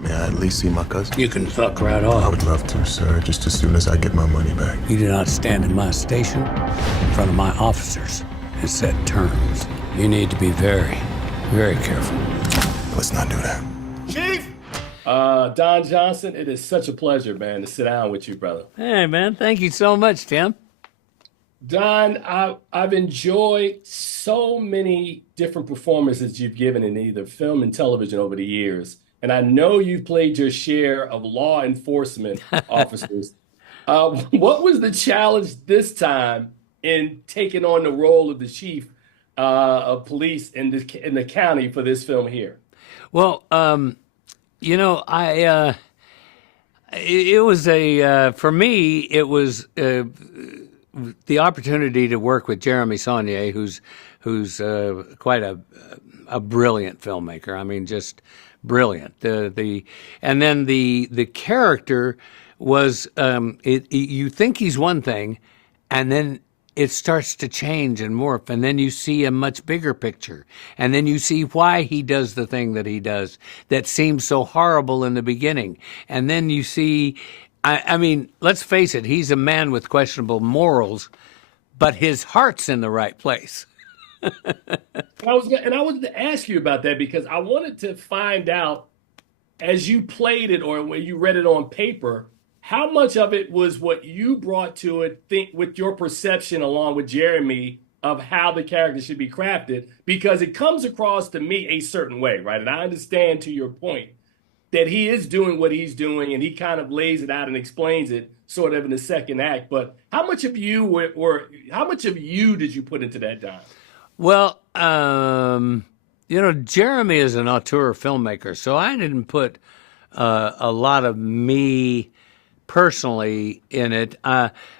May I at least see my cousin? You can fuck right I off. would love to, sir, just as soon as I get my money back. You do not stand in my station in front of my officers and set terms. You need to be very, very careful. Let's not do that. Chief! Don Johnson, it is such a pleasure, man, to sit down with you, brother. Hey, man, thank you so much, Tim. Don, I've enjoyed so many different performances you've given in either film and television over the years. And I know you've played your share of law enforcement officers. What was the challenge this time in taking on the role of the chief of police in the county for this film here? Well, you know, it was for me, it was the opportunity to work with Jeremy Saulnier, who's quite a brilliant filmmaker. I mean, just brilliant. And then the character was you think he's one thing, and then it starts to change and morph, and then you see a much bigger picture, and then you see why he does the thing that he does that seems so horrible in the beginning, and then you see, I mean, let's face it, he's a man with questionable morals, but his heart's in the right place. I wanted to ask you about that because I wanted to find out, as you played it or when you read it on paper, how much of it was what you brought to it, with your perception along with Jeremy of how the character should be crafted, because it comes across to me a certain way, right? And I understand, to your point, that he is doing what he's doing and he kind of lays it out and explains it sort of in the second act. But how much of you how much of you did you put into that, Don? Well, you know, Jeremy is an auteur filmmaker, so I didn't put a lot of me personally in it.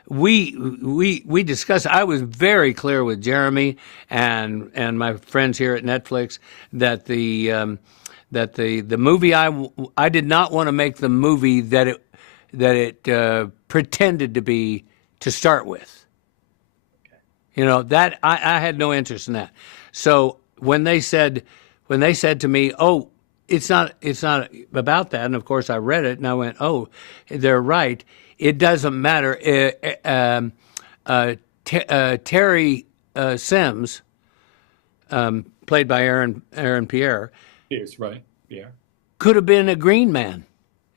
We discussed. I was very clear with Jeremy and my friends here at Netflix that the movie I did not want to make the movie that it pretended to be to start with. You know, that I had no interest in that. So when they said to me, "Oh, it's not about that," and of course I read it and I went, "Oh, they're right. It doesn't matter." Terry Sims, played by Aaron Pierre, Yes, right. Yeah. could have been a green man.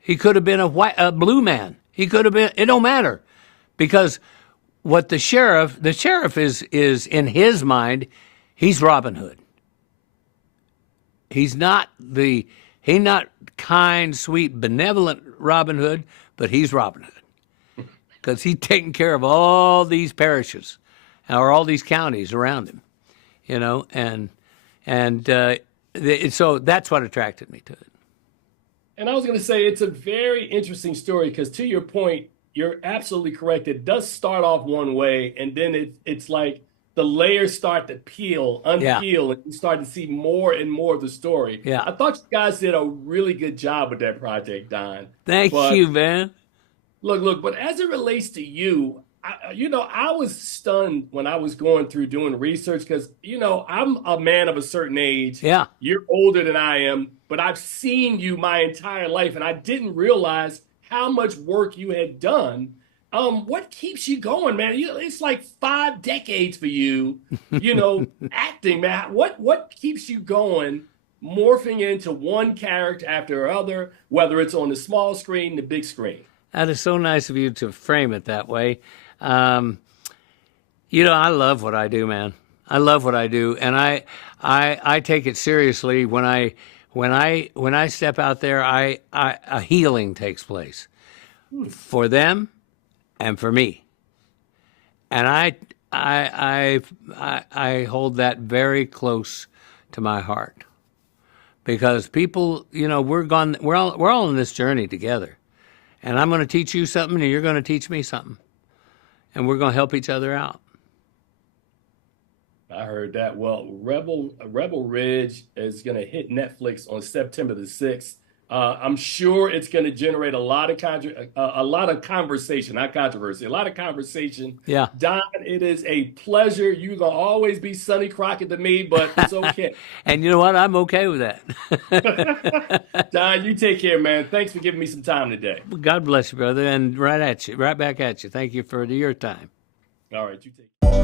He could have been a blue man. He could have been. It don't matter, because what the sheriff is in his mind, he's Robin Hood. He's not kind, sweet, benevolent Robin Hood, but he's Robin Hood because he's taking care of all these parishes or all these counties around him, you know, so that's what attracted me to it. And I was going to say it's a very interesting story because, to your point, you're absolutely correct. It does start off one way, and then it's like the layers start to unpeel, and you start to see more and more of the story. Yeah. I thought you guys did a really good job with that project, Don. Thank you, man. Look, but as it relates to you, I was stunned when I was going through doing research because, I'm a man of a certain age. Yeah. You're older than I am, but I've seen you my entire life, and I didn't realize how much work you had done. What keeps you going, man? It's like 5 decades for you, acting, man. What keeps you going, morphing into one character after another, whether it's on the small screen, the big screen? That is so nice of you to frame it that way. I love what I do, man. I love what I do, and I take it seriously when I step out there. A healing takes place for them and for me, and I hold that very close to my heart because people, we're all in this journey together, and I'm going to teach you something, and you're going to teach me something, and we're going to help each other out. I heard that. Well, Rebel Ridge is going to hit Netflix on September the 6th. I'm sure it's going to generate a lot of conversation, not controversy, a lot of conversation. Yeah. Don, it is a pleasure. You're going to always be Sonny Crockett to me, but it's okay. And you know what? I'm okay with that. Don, you take care, man. Thanks for giving me some time today. God bless you, brother, and right back at you. Thank you for your time. All right, you take care.